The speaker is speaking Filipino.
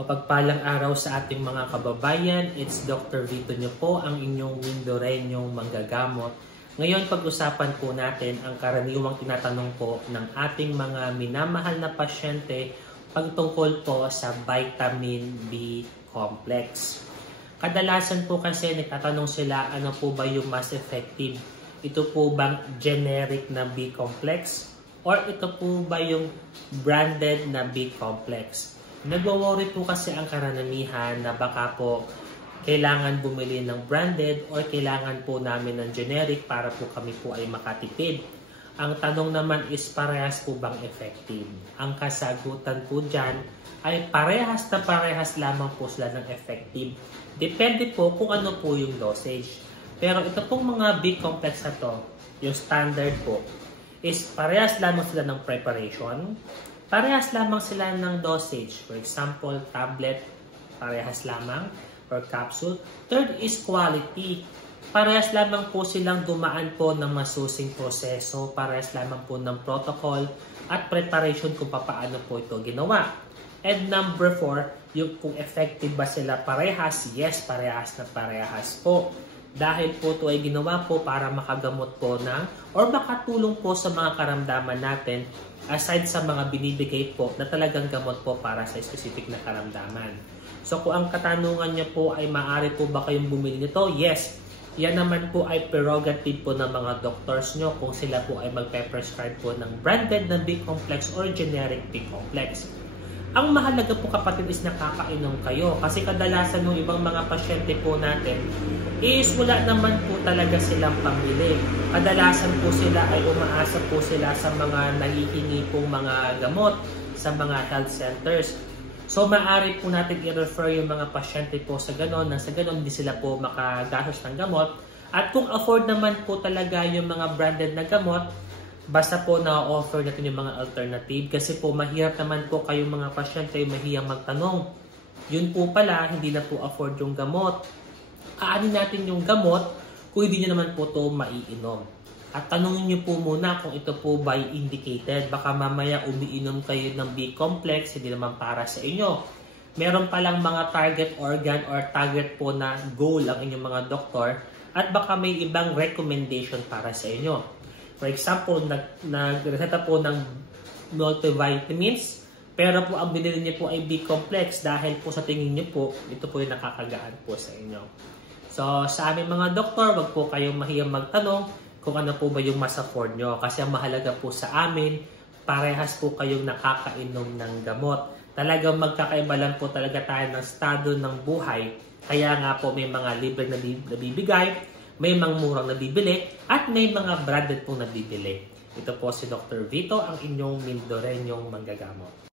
Mapagpalang araw sa ating mga kababayan, it's Dr. Vito nyo po, ang inyong Mindoreñong manggagamot. Ngayon pag-usapan po natin ang karaniwang tinatanong po ng ating mga minamahal na pasyente pagtungkol po sa vitamin B complex. Kadalasan po kasi nagtatanong sila ano po ba yung mas effective? Ito po bang generic na B complex? Or ito po ba yung branded na B complex? Nagwo-worry po kasi ang karamihan na baka po kailangan bumili ng branded or kailangan po namin ng generic para po kami po ay makatipid. Ang tanong naman is parehas po bang effective? Ang kasagutan po dyan ay parehas na parehas lamang po sila ng effective. Depende po kung ano po yung dosage. Pero ito pong mga B complex na to, yung standard po, is parehas lamang sila ng preparation. Parehas lamang sila ng dosage. For example, tablet, parehas lamang, or capsule. Third is quality. Parehas lamang po silang dumaan po ng masusing proseso. Parehas lamang po ng protocol at preparation kung paano po ito ginawa. And number 4, yung kung effective ba sila parehas. Yes, parehas na parehas po. Dahil po ito ay ginawa po para makagamot po ng or makatulong po sa mga karamdaman natin aside sa mga binibigay po na talagang gamot po para sa specific na karamdaman. So kung ang katanungan niyo po ay maaari po ba kayong bumili nito? Yes. Yan naman po ay prerogative po ng mga doctors nyo kung sila po ay magpe-prescribe po ng branded na B complex or generic B complex. Ang mahalaga po kapatid is nakakainom kayo kasi kadalasan ng ibang mga pasyente po natin is wala naman po talaga silang pambili. Kadalasan po sila ay umaasa po sila sa mga nahihingi pong mga gamot sa mga health centers. So maaari po natin i-refer yung mga pasyente po sa ganon, nang sa ganon hindi sila po makagastos ng gamot. At kung afford naman po talaga yung mga branded na gamot, basta po na-offer natin yung mga alternative kasi po mahirap naman po kayong mga pasyente mahiyang magtanong. Yun po pala, hindi na po afford yung gamot. Aanin natin yung gamot kung hindi nyo naman po ito maiinom. At tanungin nyo po muna kung ito po ba indicated. Baka mamaya umiinom kayo ng B complex, hindi naman para sa inyo. Meron palang mga target organ or target po na goal ang inyong mga doktor at baka may ibang recommendation para sa inyo. For example, nag-reseta po ng multivitamins, pero po ang binili niyo po ay B complex dahil po sa tingin niyo po, ito po yung nakakagaan po sa inyo. So, sa aming mga doktor, wag po kayong mahiyang magtanong kung ano po ba yung mas afford nyo. Kasi ang mahalaga po sa amin, parehas po kayong nakakainom ng gamot. Talagang magkakaiba lang po talaga tayo ng estado ng buhay. Kaya nga po may mga libre na nabibigay, may mga murang nabibili, at may mga branded pong nabibili. Ito po si Dr. Vito, ang inyong Mindoreñong manggagamot.